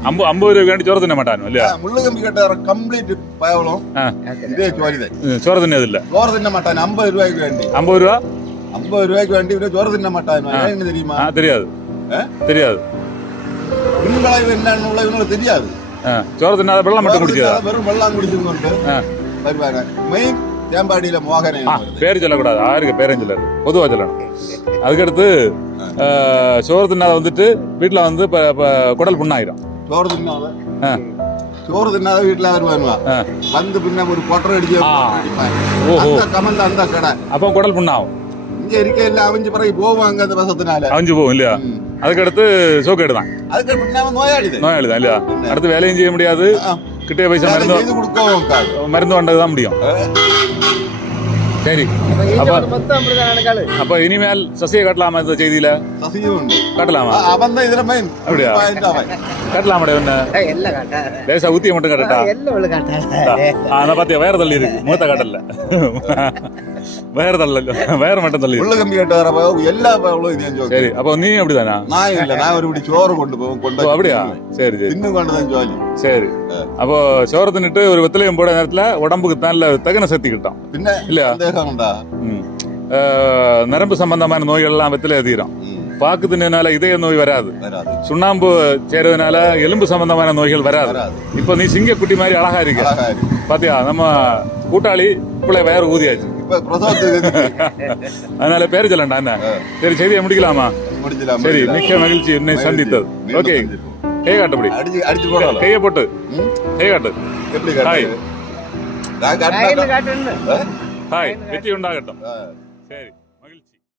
അമ്പത് അമ്പത് രൂപ വേണ്ടി ചോറ് തിന്നാൻ മാട്ടാനും അല്ലേ? മുള്ളു കമ്പി കെട്ടാറ് കംപ്ലീറ്റ് പാവളം ഇതേ ചോരിതേ ചോറ് തിന്നതില്ല ചോറ് തിന്നാൻ മാട്ടാൻ അമ്പത് രൂപയ്ക്ക് വേണ്ടി. അമ്പത് രൂപ? ஐம்பது ரூபாய்க்கு வேண்டி இவரே சோறு தின்ன மாட்டாங்க என்ன தெரியுமா தெரியாது தெரியாது இவங்களை என்னன்னு உள்ள இவங்களுக்கு தெரியாது சோறு தின்னாத வெள்ளம் மட்டும் குடிச்சது வெறும் வெள்ளம் குடிச்சுக்கொண்டு மெயின் தேம்பாடியில மோகனே பேர் சொல்லக்கூடாது ஆருக்கு பேரும் சொல்லாது பொதுவாக சொல்லணும் அதுக்கடுத்து சோறு தின்னாத வந்துட்டு வீட்டில் வந்து இப்போ குடல் புண்ணாயிரும் சோறு தின்னாத ஆ. சோறு தின்னாத வீட்டுல வருவானுவா வந்து பின்ன ஒரு கொட்டரை அடிச்சு. அந்த கமந்த அந்த கடை. அப்போ குடல் புண்ணாகும் இங்க இருக்கையில அவிஞ்சு பிறகு போவாங்க அந்த வசத்தினால. அவிஞ்சு போகும் இல்லையா. அதுக்கடுத்து சோக்கேடு தான் அதுக்கு பின்ன நோயாளிது நோயாளி தான் இல்லையா? அடுத்து வேலையும் செய்ய முடியாது. கிட்டே பைசா மருந்து. மருந்து வண்டது தான் முடியும் சரி அப்ப மொத்தம் அப்படிதான் நடக்காது அப்ப இனிமேல் சசியை கட்டலாமா இந்த செய்தியில சசியும் உண்டு கட்டலாமா அவன் தான் இதுல மெயின் அப்படியா? அவன் கட்டலாமாடே என்ன எல்லாம் காட்டா காட்டா வேற தள்ளி வேற மட்டும் தள்ளி. உள்ள. கம்பி கட்ட வர எல்லா ஜோலி சரி அப்போ நீ அப்படிதானா? நான் இல்ல நான் ஒரு இப்படி சோறு கொண்டு போவோம் கொண்டு அப்படியா? சரி சரி. தின்னு கொண்டு தான் ஜோலி சரி அப்போ சோறு தின்னுட்டு ஒரு வெத்தலையும் போட நேரத்துல உடம்புக்கு நல்ல தகுன சக்தி கிட்டும் பின்ன இல்லையா. அஹ், நரம்பு சம்பந்தமான நோய்கள் எல்லாம் வெத்தலை தீரும் பாக்கு தின்னதுனால இதய நோய் வராது. சுண்ணாம்பு சேருவதனால எலும்பு சம்பந்தமான நோய்கள் வராது. இப்போ நீ சிங்கக்குட்டி மாதிரி அழகா இருக்க. பாத்தியா நம்ம கூட்டாளி பிள்ளை வேற ஊதியாச்சு. அதனால பேர் சொல்லண்டா என்ன? சரி செய்தியை முடிக்கலாமா? முடிச்சிடலாம் சரி. மிக்க மகிழ்ச்சி என்னை மகிழ்ச்சி. சந்தித்தது ஓகே. கை காட்டுபடி அடிச்சு அடிச்சு போடலாம் கையை போட்டு? கை காட்டு. எப்படி ஹாய். ஹாய் வெற்றி உண்டாகட்டும். சரி.